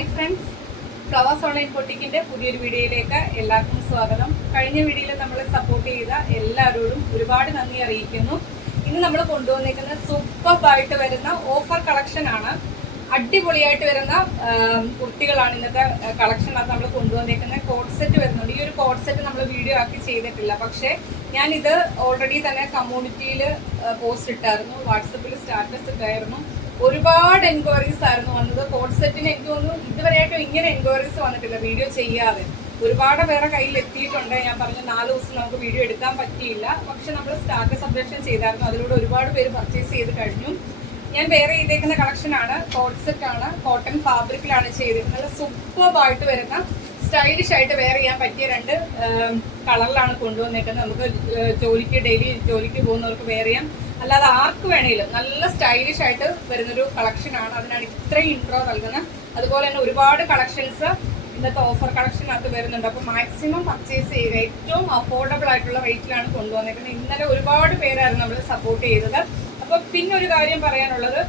Hi friends, flowers online ബൊട്ടിക്കിന്റെ പുതിയൊരു വീഡിയോയിലേക്ക് എല്ലാവർക്കും സ്വാഗതം. കഴിഞ്ഞ വീഡിയോയിൽ നമ്മളെ സപ്പോർട്ട് ചെയ്ത എല്ലാവരോടും ഒരുപാട് നന്ദി അറിയിക്കുന്നു. ഇന്ന് നമ്മൾ കൊണ്ടുവന്നിരിക്കുന്ന സൂപ്പറായിട്ട് വരുന്ന ഓഫർ കളക്ഷൻ ആണ്. അടിപൊളിയായിട്ട് വരുന്ന കുർത്തികളാണ് ഇന്നത്തെ കളക്ഷനകത്ത് നമ്മൾ കൊണ്ടുവന്നിരിക്കുന്നത്. കോഡ് സെറ്റ് വരുന്നുണ്ട്. ഈ ഒരു കോഡ് സെറ്റ് നമ്മൾ വീഡിയോ ആക്കി ചെയ്തിട്ടില്ല, പക്ഷേ ഞാനിത് ഓൾറെഡി തന്നെ കമ്മ്യൂണിറ്റിയിൽ പോസ്റ്റ് ഇട്ടായിരുന്നു, വാട്സപ്പിൽ സ്റ്റാറ്റസ് ഇട്ടായിരുന്നു. ഒരുപാട് എൻക്വയറീസ് ആയിരുന്നു വന്നത്. കോഡ് സെറ്റിന് എനിക്ക് തോന്നുന്നു ഇതുവരെയായിട്ടും ഇങ്ങനെ എൻക്വയറീസ് വന്നിട്ടില്ല വീഡിയോ ചെയ്യാതെ. ഒരുപാട് പേരെ കയ്യിൽ എത്തിയിട്ടുണ്ട്. ഞാൻ പറഞ്ഞു 4 ദിവസം നമുക്ക് വീഡിയോ എടുക്കാൻ പറ്റിയില്ല, പക്ഷെ നമ്മൾ സ്റ്റാറ്റസ് അപ്ഡേഷൻ ചെയ്തായിരുന്നു. അതിലൂടെ ഒരുപാട് പേര് പർച്ചേസ് ചെയ്ത് കഴിഞ്ഞു. ഞാൻ വേറെ ചെയ്തേക്കുന്ന കളക്ഷനാണ്, കോഡ് സെറ്റ് ആണ്, കോട്ടൺ ഫാബ്രിക്കിലാണ് ചെയ്തിരിക്കുന്നത്. നല്ല സൂപ്പറായിട്ട് വരുന്ന സ്റ്റൈലിഷ് ആയിട്ട് വെയർ ചെയ്യാൻ പറ്റിയ 2 കളറിലാണ് കൊണ്ടുവന്നേക്കുന്നത്. നമുക്ക് ഡെയിലി ജോലിക്ക് പോകുന്നവർക്ക് വെയർ ചെയ്യാം, അല്ലാതെ ആർക്ക് വേണേലും നല്ല സ്റ്റൈലിഷ് ആയിട്ട് വരുന്നൊരു കളക്ഷനാണ്. അതിനാണ് ഇത്രയും ഇൻട്രോ നൽകുന്നത്. അതുപോലെ തന്നെ ഒരുപാട് കളക്ഷൻസ് ഇന്നത്തെ ഓഫർ കളക്ഷനകത്ത് വരുന്നുണ്ട്. അപ്പോൾ മാക്സിമം പർച്ചേസ് ചെയ്യുക. ഏറ്റവും അഫോർഡബിൾ ആയിട്ടുള്ള റേറ്റിലാണ് കൊണ്ടുവന്നേക്കുന്നത്. ഇന്നലെ ഒരുപാട് പേരായിരുന്നു നമ്മൾ സപ്പോർട്ട് ചെയ്തത്. അപ്പോൾ പിന്നെ ഒരു കാര്യം പറയാനുള്ളത്,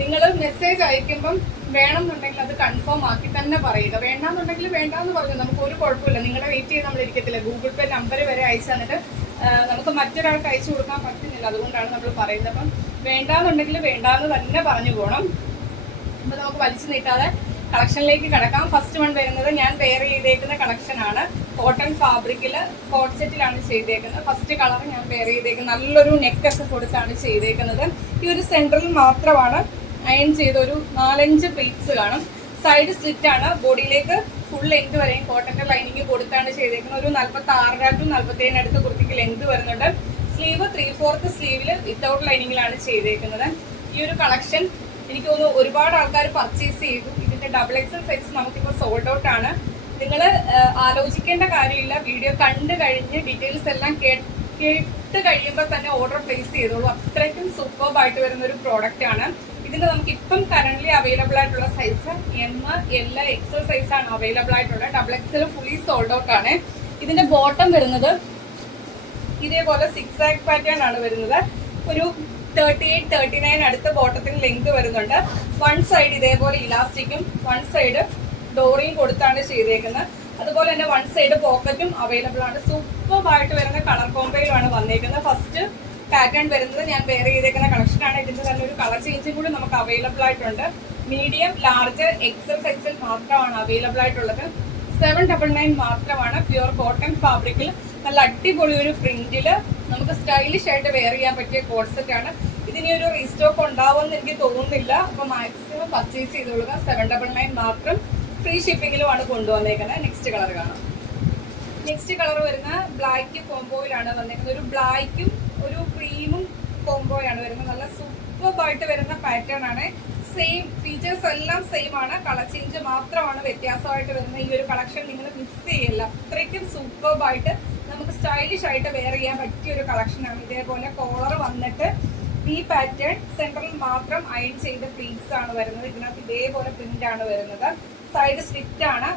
നിങ്ങൾ മെസ്സേജ് അയക്കുമ്പം വേണമെന്നുണ്ടെങ്കിൽ അത് കൺഫേം ആക്കി തന്നെ പറയുക. വേണ്ടാന്നുണ്ടെങ്കിൽ വേണ്ടാന്ന് പറഞ്ഞു, നമുക്ക് ഒരു കുഴപ്പമില്ല. നിങ്ങളുടെ വെയിറ്റ് ചെയ്ത് നമ്മൾ ഇരിക്കത്തില്ല. ഗൂഗിൾ പേ നമ്പർ വരെ അയച്ചു തന്നിട്ട് നമുക്ക് മറ്റൊരാൾക്ക് അയച്ചു കൊടുക്കാൻ പറ്റുന്നില്ല. അതുകൊണ്ടാണ് നമ്മൾ പറയുന്നത്. അപ്പം വേണ്ടാന്നുണ്ടെങ്കിൽ വേണ്ടാന്ന് തന്നെ പറഞ്ഞു പോകണം. അപ്പം നമുക്ക് വലിച്ചു നീട്ടാതെ കളക്ഷനിലേക്ക് കിടക്കാം. ഫസ്റ്റ് വൺ വരുന്നത് ഞാൻ വെയർ ചെയ്തേക്കുന്ന കളക്ഷനാണ്. കോട്ടൺ ഫാബ്രിക്കിൽ കോഡ് സെറ്റിലാണ് ചെയ്തേക്കുന്നത്. ഫസ്റ്റ് കളർ ഞാൻ വെയർ ചെയ്തേക്കുന്നത് നല്ലൊരു നെക്കൊക്കെ കൊടുത്താണ് ചെയ്തേക്കുന്നത്. ഈ ഒരു സെൻറ്ററിൽ മാത്രമാണ് അയൺ ചെയ്ത ഒരു 4-5 പ്ലീറ്റ്സ് കാണും. സൈഡ് സ്ലിറ്റ് ആണ്. ബോഡിയിലേക്ക് ഫുൾ ലെങ്ത് വരെയും കോട്ടന്റെ ലൈനിങ് കൊടുത്താണ് ചെയ്തേക്കുന്നത്. ഒരു 46 to 47 അടുത്ത് കുർത്തിക്ക് ലെങ്ത് വരുന്നുണ്ട്. സ്ലീവ് 3/4 സ്ലീവിൽ വിത്തൗട്ട് ലൈനിങ്ങിലാണ് ചെയ്തേക്കുന്നത്. ഈ ഒരു കളക്ഷൻ എനിക്ക് തോന്നുന്നു ഒരുപാട് ആൾക്കാർ പർച്ചേസ് ചെയ്തു. ഇതിന്റെ XXL സൈസ് നമുക്കിപ്പോൾ സോൾഡ് ഔട്ട് ആണ്. നിങ്ങൾ ആലോചിക്കേണ്ട കാര്യമില്ല. വീഡിയോ കണ്ടു കഴിഞ്ഞ് ഡീറ്റെയിൽസ് എല്ലാം കേട്ട് കഴിയുമ്പോൾ തന്നെ ഓർഡർ പ്ലേസ് ചെയ്തോളൂ. അത്രയ്ക്കും സൂപ്പർബായിട്ട് വരുന്ന ഒരു പ്രോഡക്റ്റ് ആണ്. ഇതിന്റെ നമുക്ക് ഇപ്പം കറന്റ് അവൈലബിൾ ആയിട്ടുള്ള സൈസ് M, L, XL സൈസാണ് അവൈലബിൾ ആയിട്ടുള്ളത്. XXL ഫുള്ളി സോൾഡ് ഔട്ട് ആണ്. ഇതിന്റെ ബോട്ടം വരുന്നത് ഇതേപോലെ 6 പാറ്റേൺ ആണ് വരുന്നത്. ഒരു 38-39 അടുത്ത ബോട്ടത്തിന് ലെങ്ത് വരുന്നുണ്ട്. വൺ സൈഡ് ഇതേപോലെ ഇലാസ്റ്റിക്കും വൺ സൈഡ് ഡോറിയും കൊടുത്താണ് ചെയ്തേക്കുന്നത്. അതുപോലെ തന്നെ വൺ സൈഡ് പോക്കറ്റും അവൈലബിൾ ആണ്. സൂപ്പറായിട്ട് വരുന്ന കളർ കോംബോയിലാണ് വന്നേക്കുന്നത്. ഫസ്റ്റ് പാറ്റേൺ വരുന്നത് ഞാൻ വെയർ ചെയ്തേക്കുന്ന കളക്ഷനാണ്. ഇതിന്റെ തന്നെ ഒരു കളർ ചേഞ്ചും കൂടി നമുക്ക് അവൈലബിൾ ആയിട്ടുണ്ട്. മീഡിയം, ലാർജ്, XL സൈസിൽ മാത്രമാണ് അവൈലബിൾ ആയിട്ടുള്ളത്. 799 മാത്രമാണ്. പ്യുവർ കോട്ടൺ ഫാബ്രിക്കിൽ നല്ല അടിപൊളി ഒരു പ്രിന്റില് നമുക്ക് സ്റ്റൈലിഷ് ആയിട്ട് വെയർ ചെയ്യാൻ പറ്റിയ കോഡ് സെറ്റ് ആണ്. ഇതിന് ഒരു റീസ്റ്റോക്ക് ഉണ്ടാവുമെന്ന് എനിക്ക് തോന്നുന്നില്ല. അപ്പൊ മാക്സിമം പർച്ചേസ് ചെയ്തോളുക. 799 മാത്രം. ഫ്രീ ഷിപ്പിങ്ങിലുമാണ് കൊണ്ടുവന്നേക്കുന്നത്. നെക്സ്റ്റ് കളർ കാണാം. നെക്സ്റ്റ് കളർ വരുന്ന ബ്ലാക്ക് കോംബോയിലാണ് വന്നേക്കുന്നത്. ഒരു ബ്ലാക്കും ഒരു ക്രീമും കോംബോയാണ് വരുന്നത്. നല്ല സൂപ്പറായിട്ട് വരുന്ന പാറ്റേൺ ആണ്. സെയിം ഫീച്ചേഴ്സ് എല്ലാം സെയിം ആണ്. കളർ ചേഞ്ച് മാത്രമാണ് വ്യത്യാസമായിട്ട് വരുന്നത്. ഈ ഒരു കളക്ഷൻ നിങ്ങൾ മിസ് ചെയ്യില്ല. അത്രയ്ക്കും സൂപ്പറായിട്ട് നമുക്ക് സ്റ്റൈലിഷ് ആയിട്ട് വെയർ ചെയ്യാൻ പറ്റിയ ഒരു കളക്ഷനാണ്. ഇതേപോലെ കോളർ വന്നിട്ട് ഈ പാറ്റേൺ സെൻട്രൽ മാത്രം അയൺ ചെയ്ത പ്ലീറ്റ്സ് ആണ് വരുന്നത്. ഇതിനകത്ത് ഇതേപോലെ പ്രിന്റ് ആണ് വരുന്നത്. സൈഡ് സ്ലിറ്റ് ആണ്.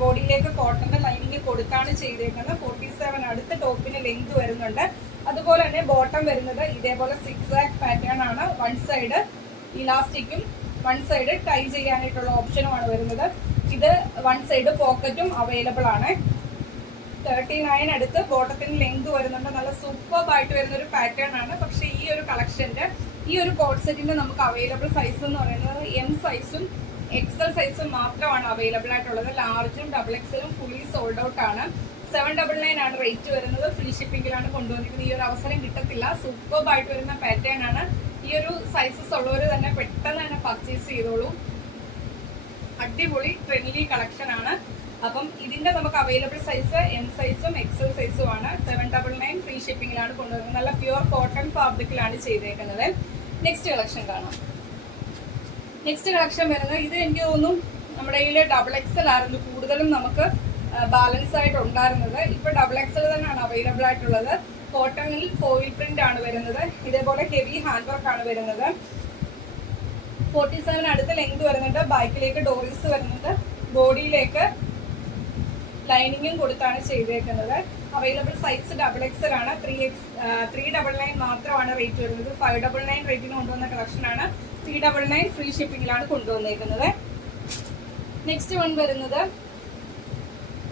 ബോഡിയിലേക്ക് കോട്ടന്റെ ലൈനിങ് കൊടുത്താണ് ചെയ്തേക്കുന്നത്. 47 അടുത്ത ടോപ്പിന് ലെങ്ത് വരുന്നുണ്ട്. അതുപോലെ തന്നെ ബോട്ടം വരുന്നത് ഇതേപോലെ 6 പാറ്റേൺ ആണ്. വൺ സൈഡ് ഇലാസ്റ്റിക്കും വൺ സൈഡ് ടൈ ചെയ്യാനായിട്ടുള്ള ഓപ്ഷനുമാണ് വരുന്നത്. ഇത് വൺ സൈഡ് പോക്കറ്റും അവൈലബിൾ ആണ്. 39 അടുത്ത് ബോട്ടത്തിന് ലെങ്ത് വരുന്നുണ്ട്. നല്ല സൂപ്പറായിട്ട് വരുന്ന ഒരു പാറ്റേൺ ആണ്. പക്ഷേ ഈ ഒരു കളക്ഷന്റെ ഈ ഒരു കോഡ് സെറ്റിന്റെ നമുക്ക് അവൈലബിൾ സൈസ് എന്ന് പറയുന്നത് M സൈസും XL സൈസും മാത്രമാണ് അവൈലബിൾ ആയിട്ടുള്ളത്. ലാർജും XXLും ഫുള്ളി സോൾഡ് ഔട്ട് ആണ്. 799 ആണ് റേറ്റ് വരുന്നത്. ഫ്രീ ഷിപ്പിംഗിലാണ് കൊണ്ടുവന്നിരിക്കുന്നത്. ഈ ഒരു അവസരം കിട്ടത്തില്ല. സൂപ്പറായിട്ട് വരുന്ന പാറ്റേൺ ആണ്. ഈ ഒരു സൈസസ് ഉള്ളവർ തന്നെ പെട്ടെന്ന് തന്നെ പർച്ചേസ് ചെയ്തോളൂ. അടിപൊളി ട്രെൻഡി കളക്ഷൻ ആണ്. അപ്പം ഇതിന്റെ നമുക്ക് അവൈലബിൾ സൈസ് M സൈസും XL സൈസും ആണ്. 799 ഫ്രീ ഷിപ്പിംഗിലാണ് കൊണ്ടുവരുന്നത്. നല്ല പ്യുവർ കോട്ടൺ ഫാബ്രിക്കിലാണ് ചെയ്തേക്കുന്നത്. നെക്സ്റ്റ് കളക്ഷൻ കാണാം. നെക്സ്റ്റ് കളക്ഷൻ വരുന്നത് ഇത് എനിക്ക് തോന്നുന്നു നമ്മുടെ കയ്യിൽ XXL ആയിരുന്നു കൂടുതലും നമുക്ക് ബാലൻസ് ആയിട്ട് ഉണ്ടായിരുന്നത്. ഇപ്പൊ XXL തന്നെയാണ് അവൈലബിൾ ആയിട്ടുള്ളത്. കോട്ടണിൽ ഫോയിൽ പ്രിന്റ് ആണ് വരുന്നത്. ഇതേപോലെ ഹെവി ഹാൻഡ് വർക്ക് ആണ് വരുന്നത്. 47 അടുത്ത ലെങ്ത് വരുന്നുണ്ട്. ബാക്കിലേക്ക് ഡോറീസ് വരുന്നുണ്ട്. ബോഡിയിലേക്ക് ലൈനിങ്ങും കൊടുത്താണ് ചെയ്തേക്കുന്നത്. അവൈലബിൾ സൈസ് XXL ആണ്. 399 മാത്രമാണ് റേറ്റ് വരുന്നത്. 599 റേറ്റിന് കൊണ്ടുവന്ന കളക്ഷനാണ്. 399 ഫ്രീ ഷിപ്പിംഗിലാണ് കൊണ്ടുവന്നേക്കുന്നത്. നെക്സ്റ്റ് വൺ വരുന്നത്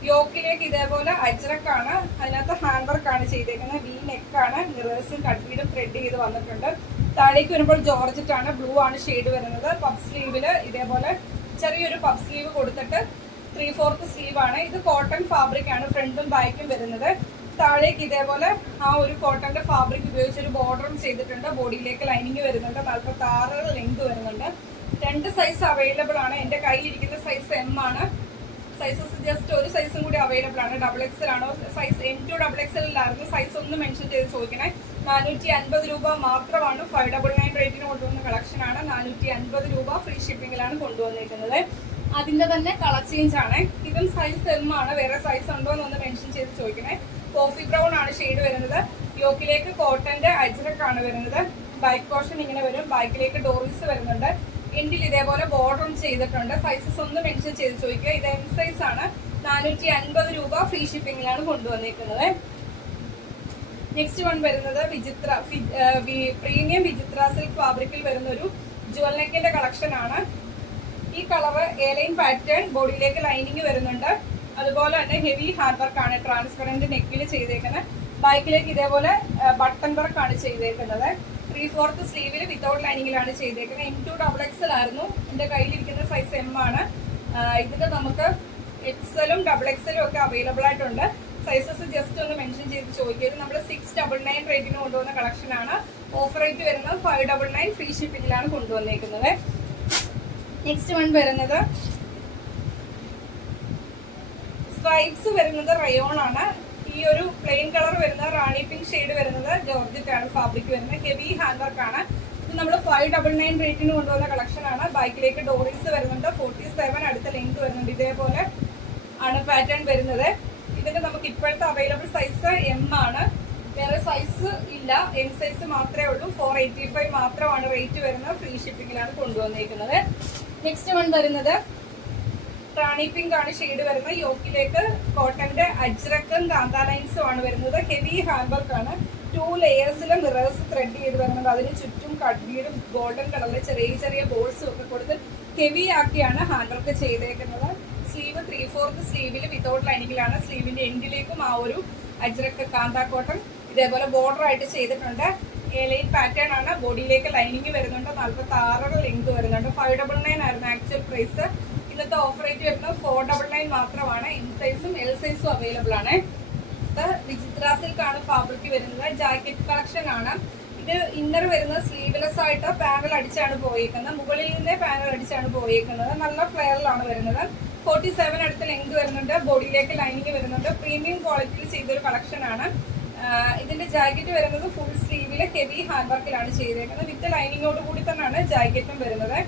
യോക്കിലേക്ക് ഇതേപോലെ അജ്രക്കാണ്, അതിനകത്ത് ഹാൻഡ് വർക്കാണ് ചെയ്തേക്കുന്നത്. വി നെക്കാണ്, മിറേഴ്സും കട്ട്ബീഡും ത്രെഡ് ചെയ്ത് വന്നിട്ടുണ്ട്. താഴേക്ക് വരുമ്പോൾ ജോർജറ്റാണ്, ബ്ലൂ ആണ് ഷെയ്ഡ് വരുന്നത്. പഫ് സ്ലീവില് ഇതേപോലെ ചെറിയൊരു പഫ് സ്ലീവ് കൊടുത്തിട്ട് 3/4 സ്ലീവ് ആണ്. ഇത് കോട്ടൺ ഫാബ്രിക് ആണ്, ഫ്രണ്ടും ബാക്കും വരുന്നത്. താഴേക്ക് ഇതേപോലെ ആ ഒരു കോട്ടന്റെ ഫാബ്രിക് ഉപയോഗിച്ച് ഒരു ബോർഡറും ചെയ്തിട്ടുണ്ട്. ബോഡിയിലേക്ക് ലൈനിങ് വരുന്നുണ്ട്. 46 ലെങ്ത് വരുന്നുണ്ട്. 2 സൈസ് അവൈലബിൾ ആണ്. എന്റെ കയ്യിലിരിക്കുന്ന സൈസ് എം ആണ്. സൈസസ് ജസ്റ്റ് ഒരു സൈസും കൂടി അവൈലബിൾ ആണ്. XXL ആണോ, size M to XXL size ഒന്ന് മെൻഷൻ ചെയ്ത് ചോദിക്കണേ. 450 രൂപ മാത്രമാണ്. 599 റേറ്റിന് കൊണ്ടുവന്ന കളക്ഷൻ ആണ്. 450 രൂപ ഫ്രീ ഷിപ്പിംഗിലാണ് കൊണ്ടുവന്നിരിക്കുന്നത്. അതിന്റെ തന്നെ കളർ ചേഞ്ച് ആണ്. ഇതും സൈസ് M ആണ്. വേറെ സൈസ് ഉണ്ടോ എന്നൊന്ന് മെൻഷൻ ചെയ്ത് ചോദിക്കണേ. കോഫി ബ്രൗൺ ആണ് ഷെയ്ഡ് വരുന്നത്. യോക്കിലേക്ക് കോട്ടന്റെ അജ്രക് ആണ് വരുന്നത്. ബാക്ക് പോർഷൻ ഇങ്ങനെ വരും. ബാക്കിലേക്ക് ഡോറീസ് വരുന്നുണ്ട്. എൻഡിൽ ഇതേപോലെ ബോർഡറും ചെയ്തിട്ടുണ്ട്. സൈസസ് ഒന്ന് മെൻഷൻ ചെയ്ത് ചോദിക്കുക. ഇത് M സൈസ് ആണ്. 450 രൂപ ഫ്രീ ഷിപ്പിംഗിലാണ് കൊണ്ടുവന്നിരിക്കുന്നത്. നെക്സ്റ്റ് വൺ വരുന്നത് വിചിത്ര പ്രീമിയം വിചിത്ര സിൽക്ക് ഫാബ്രിക്കിൽ വരുന്ന ഒരു ജുവൽ നെക്കിന്റെ കളക്ഷൻ ആണ്. ഈ കളറ് എലൈൻ പാറ്റേൺ, ബോഡിയിലേക്ക് ലൈനിങ് വരുന്നുണ്ട്. അതുപോലെ തന്നെ ഹെവി ഹാൻഡ് വർക്ക് ആണ്, ട്രാൻസ്പെറന്റ് നെക്കിൽ ചെയ്തേക്കുന്നത്. ബാക്കിലേക്ക് ഇതേപോലെ ബട്ടൺ വർക്ക് ആണ് ചെയ്തേക്കുന്നത്. 3/4 സ്ലീവിൽ വിത്തൗട്ട് ലൈനിങ്ങിലാണ് ചെയ്തേക്കുന്നത്. M to XXL ആയിരുന്നു. എന്റെ കയ്യിലിരിക്കുന്ന സൈസ് M ആണ്. ഇതിന്റെ നമുക്ക് XLഉം XXLഉം ഒക്കെ അവൈലബിൾ ആയിട്ടുണ്ട്. സൈസസ് ജസ്റ്റ് ഒന്ന് മെൻഷൻ ചെയ്ത് ചോദിക്കരുത്. നമ്മൾ 699 റേറ്റിന് കൊണ്ടുവന്ന കളക്ഷൻ ആണ്. ഓഫർ റേറ്റ് വരുന്നത് 599 ഫ്രീ ഷിപ്പിംഗിലാണ് കൊണ്ടുവന്നേക്കുന്നത്. നെക്സ്റ്റ് വൺ വരുന്നത് സ്ട്രൈപ്സ് വരുന്നത് റയോൺ ആണ്. ഈ ഒരു പ്ലെയിൻ കളർ വരുന്നത് റാണി പിങ്ക് ഷെയ്ഡ് വരുന്നത് ജോർജറ്റ് ആണ് ഫാബ്രിക് വരുന്നത്. ഹെവി ഹാൻഡ് വർക്ക് ആണ്. ഇത് നമ്മൾ 599 റേറ്റിന് കൊണ്ടുവന്ന കളക്ഷൻ ആണ്. ബാക്കിലേക്ക് ഡോറീസ് വരുന്നുണ്ട്. 47 അടുത്ത ലെങ്ത് വരുന്നുണ്ട്. ഇതേപോലെ ആണ് പാറ്റേൺ വരുന്നത്. ഇതിന്റെ നമുക്ക് ഇപ്പോഴത്തെ അവൈലബിൾ സൈസ് M ആണ്. വേറെ സൈസ് ഇല്ല. M സൈസ് മാത്രമേ ഉള്ളൂ. 485 മാത്രമാണ് റേറ്റ് വരുന്നത്. ഫ്രീ ഷിപ്പിംഗിലാണ് കൊണ്ടുവന്നിരിക്കുന്നത്. നെക്സ്റ്റ് വൺ വരുന്നത് റാണി പിങ്ക് ആണ് ഷെയ്ഡ് വരുന്നത്. യോക്കിലേക്ക് കോട്ടന്റെ അജ്രക്കും കാന്താ ലൈൻസും ആണ് വരുന്നത്. ഹെവി ഹാൻഡ് വർക്ക് ആണ്. 2 ലെയേഴ്സിലെ മിറേഴ്സ് ത്രെഡ് ചെയ്ത് വരുന്നത്. അതിന് ചുറ്റും കട്ട്ബീഡും ഗോൾഡൻ കളറിലെ ചെറിയ ചെറിയ ബോൾസും ഒക്കെ കൊടുത്ത് ഹെവി ആക്കിയാണ് ഹാൻഡ് വർക്ക് ചെയ്തേക്കുന്നത്. സ്ലീവ് 3/4 സ്ലീവിൽ വിത്തൗട്ട് ലൈനിങ്ങിലാണ്. സ്ലീവിന്റെ എൻഡിലേക്കും ആ ഒരു അജ്രക്ക് കാന്താ കോട്ടൺ ഇതേപോലെ ബോർഡർ ആയിട്ട് ചെയ്തിട്ടുണ്ട്. എലൈൻ പാറ്റേൺ ആണ്. ബോഡിയിലേക്ക് ലൈനിങ് വരുന്നുണ്ട്. 46 ലെങ്ത് വരുന്നുണ്ട്. 599 ആയിരുന്നു ആക്ച്വൽ പ്രൈസ്. ഇന്നത്തെ ഓഫർ റേറ്റ് വരുന്നത് 499 മാത്രമാണ്. M സൈസും L സൈസും അവൈലബിൾ ആണ്. ഇത് വിചിത്ര സിൽക്ക് ആണ് ഫാബ്രിക് വരുന്നത്. ജാക്കറ്റ് കളക്ഷൻ ആണ്. ഇത് ഇന്നർ വരുന്നത് സ്ലീവ്ലെസ് ആയിട്ട് പാനൽ അടിച്ചാണ് പോയേക്കുന്നത്. മുകളിൽ നിന്നേ പാനൽ അടിച്ചാണ് പോയേക്കുന്നത്. നല്ല ഫ്ലെയറിലാണ് വരുന്നത്. 47 അടുത്ത ലെങ്ത് വരുന്നുണ്ട്. ബോഡിയിലേക്ക് ലൈനിങ് വരുന്നുണ്ട്. പ്രീമിയം ക്വാളിറ്റിയിൽ ചെയ്തൊരു കളക്ഷൻ ആണ്. ഇതിന്റെ ജാക്കറ്റ് വരുന്നത് ഫുൾ സ്ലീവില് ഹെവി ഹാൻഡ് വർക്കിലാണ് ചെയ്തേക്കുന്നത്. വിത്ത് ലൈനിങ്ങോട് കൂടി തന്നെയാണ് ജാക്കറ്റും വരുന്നത്.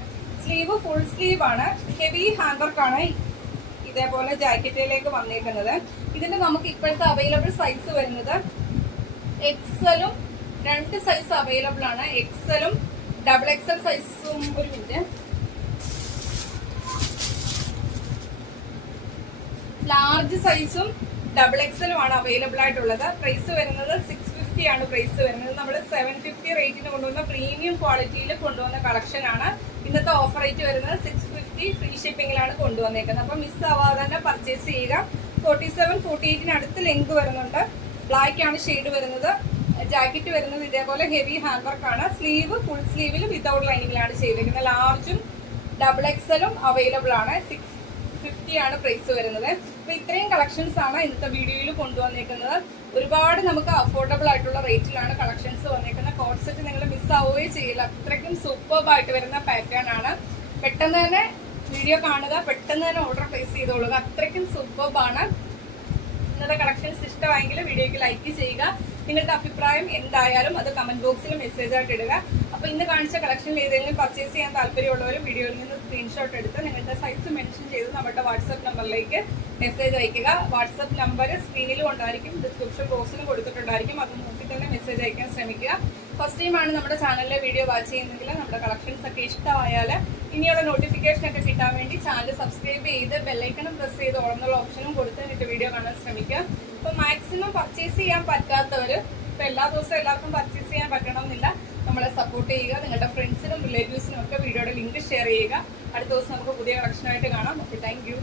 സ്ലീവ് ഫുൾ സ്ലീവ് ആണ്. ഹെവി ഹാൻഡ് വർക്കാണ് ഇതേപോലെ ജാക്കറ്റിലേക്ക് വന്നേക്കുന്നത്. ഇതിന്റെ നമുക്ക് ഇപ്പോഴത്തെ അവൈലബിൾ സൈസ് വരുന്നത് XLഉം 2 സൈസ് അവൈലബിൾ ആണ്. XLഉം XXL സൈസും ഒരു മിനിറ്റ് ലാർജ് സൈസും XXLഉം ആണ് അവൈലബിൾ ആയിട്ടുള്ളത്. പ്രൈസ് വരുന്നത് 650 ആണ് പ്രൈസ് വരുന്നത്. നമ്മൾ 750 റേറ്റിന് കൊണ്ടുവന്ന പ്രീമിയം ക്വാളിറ്റിയിൽ കൊണ്ടുവന്ന കളക്ഷൻ ആണ്. ഇന്നത്തെ ഓഫർ റേറ്റ് വരുന്നത് 650 ഫ്രീ ഷിപ്പിംഗിലാണ് കൊണ്ടുവന്നേക്കുന്നത്. അപ്പൊ മിസ് ആവാതെ തന്നെ പർച്ചേസ് ചെയ്യുക. 47, 48 അടുത്ത് ലെങ്ത് വരുന്നുണ്ട്. ബ്ലാക്ക് ആണ് ഷെയ്ഡ് വരുന്നത്. ജാക്കറ്റ് വരുന്നത് ഇതേപോലെ ഹെവി ഹാൻഡ് വർക്ക് ആണ്. സ്ലീവ് ഫുൾ സ്ലീവിൽ വിത്തൗട്ട് ലൈനിങ്ങിലാണ് ചെയ്തിരിക്കുന്നത്. ലാർജും XXLഉം അവൈലബിൾ ആണ്. 650 ആണ് പ്രൈസ് വരുന്നത്. അപ്പൊ ഇത്രയും കളക്ഷൻസ് ആണ് ഇന്നത്തെ വീഡിയോയിൽ കൊണ്ടുവന്നേക്കുന്നത്. ഒരുപാട് നമുക്ക് അഫോർഡബിൾ ആയിട്ടുള്ള റേറ്റിലാണ് കളക്ഷൻസ് വന്നേക്കുന്നത്. കോഡ് സെറ്റ് നിങ്ങൾ മിസ് ആവുകയും ചെയ്യില്ല. അത്രയ്ക്കും സൂപ്പർബ് ആയിട്ട് വരുന്ന പാറ്റേൺ ആണ്. പെട്ടെന്ന് തന്നെ വീഡിയോ കാണുക, പെട്ടെന്ന് തന്നെ ഓർഡർ പ്ലേസ് ചെയ്തോളുക. അത്രയ്ക്കും സൂപ്പർബ് ആണ്. ഇന്നത്തെ കളക്ഷൻസ് ഇഷ്ടമായെങ്കിൽ വീഡിയോയ്ക്ക് ലൈക്ക് ചെയ്യുക. നിങ്ങളുടെ അഭിപ്രായം എന്തായാലും അത് കമന്റ് ബോക്സിൽ മെസ്സേജ് ആയിട്ട് ഇടുക. അപ്പൊ ഇന്ന് കാണിച്ച കളക്ഷനിൽ ഏതെങ്കിലും പർച്ചേസ് ചെയ്യാൻ താല്പര്യമുള്ളവരും വീഡിയോയിൽ നിന്ന് സ്ക്രീൻഷോട്ട് എടുത്ത് നിങ്ങളുടെ സൈസ് മെൻഷൻ ചെയ്ത് നമ്മുടെ വാട്സ്ആപ്പ് നമ്പറിലേക്ക് മെസ്സേജ് അയക്കുക. വാട്സ്ആപ്പ് നമ്പർ സ്ക്രീനിലും ഉണ്ടായിരിക്കും, ഡിസ്ക്രിപ്ഷൻ ബോക്സിലും കൊടുത്തിട്ടുണ്ടായിരിക്കും. അത് നോക്കി തന്നെ മെസ്സേജ് അയക്കാൻ ശ്രമിക്കുക. ഫസ്റ്റ് ടൈം ആണ് നമ്മുടെ ചാനലിലെ വീഡിയോ വാച്ച് ചെയ്യുന്നതെങ്കിൽ നമ്മുടെ കളക്ഷൻസ് ഒക്കെ ഇഷ്ടമായാൽ ഇനിയുള്ള നോട്ടിഫിക്കേഷൻ ഒക്കെ കിട്ടാൻ വേണ്ടി ചാനൽ സബ്സ്ക്രൈബ് ചെയ്ത് ബെല്ലൈക്കണും പ്രസ് ചെയ്ത് ഓടുന്നുള്ള ഓപ്ഷനും കൊടുത്ത് എന്നിട്ട് വീഡിയോ കാണാൻ ശ്രമിക്കുക. അപ്പൊ മാക്സിമം പർച്ചേസ് ചെയ്യാൻ പറ്റാത്തവര്, ഇപ്പൊ എല്ലാ ദിവസവും എല്ലാവർക്കും പർച്ചേസ് ചെയ്യാൻ പറ്റണമെന്നില്ല, നമ്മളെ സപ്പോർട്ട് ചെയ്യുക. നിങ്ങളുടെ ഫ്രണ്ട്സിനും റിലേറ്റീവ്സിനും ഒക്കെ വീഡിയോയുടെ ലിങ്ക് ഷെയർ ചെയ്യുക. അടുത്ത ദിവസം നമുക്ക് പുതിയ കളക്ഷനായിട്ട് കാണാം. Okay, thank you.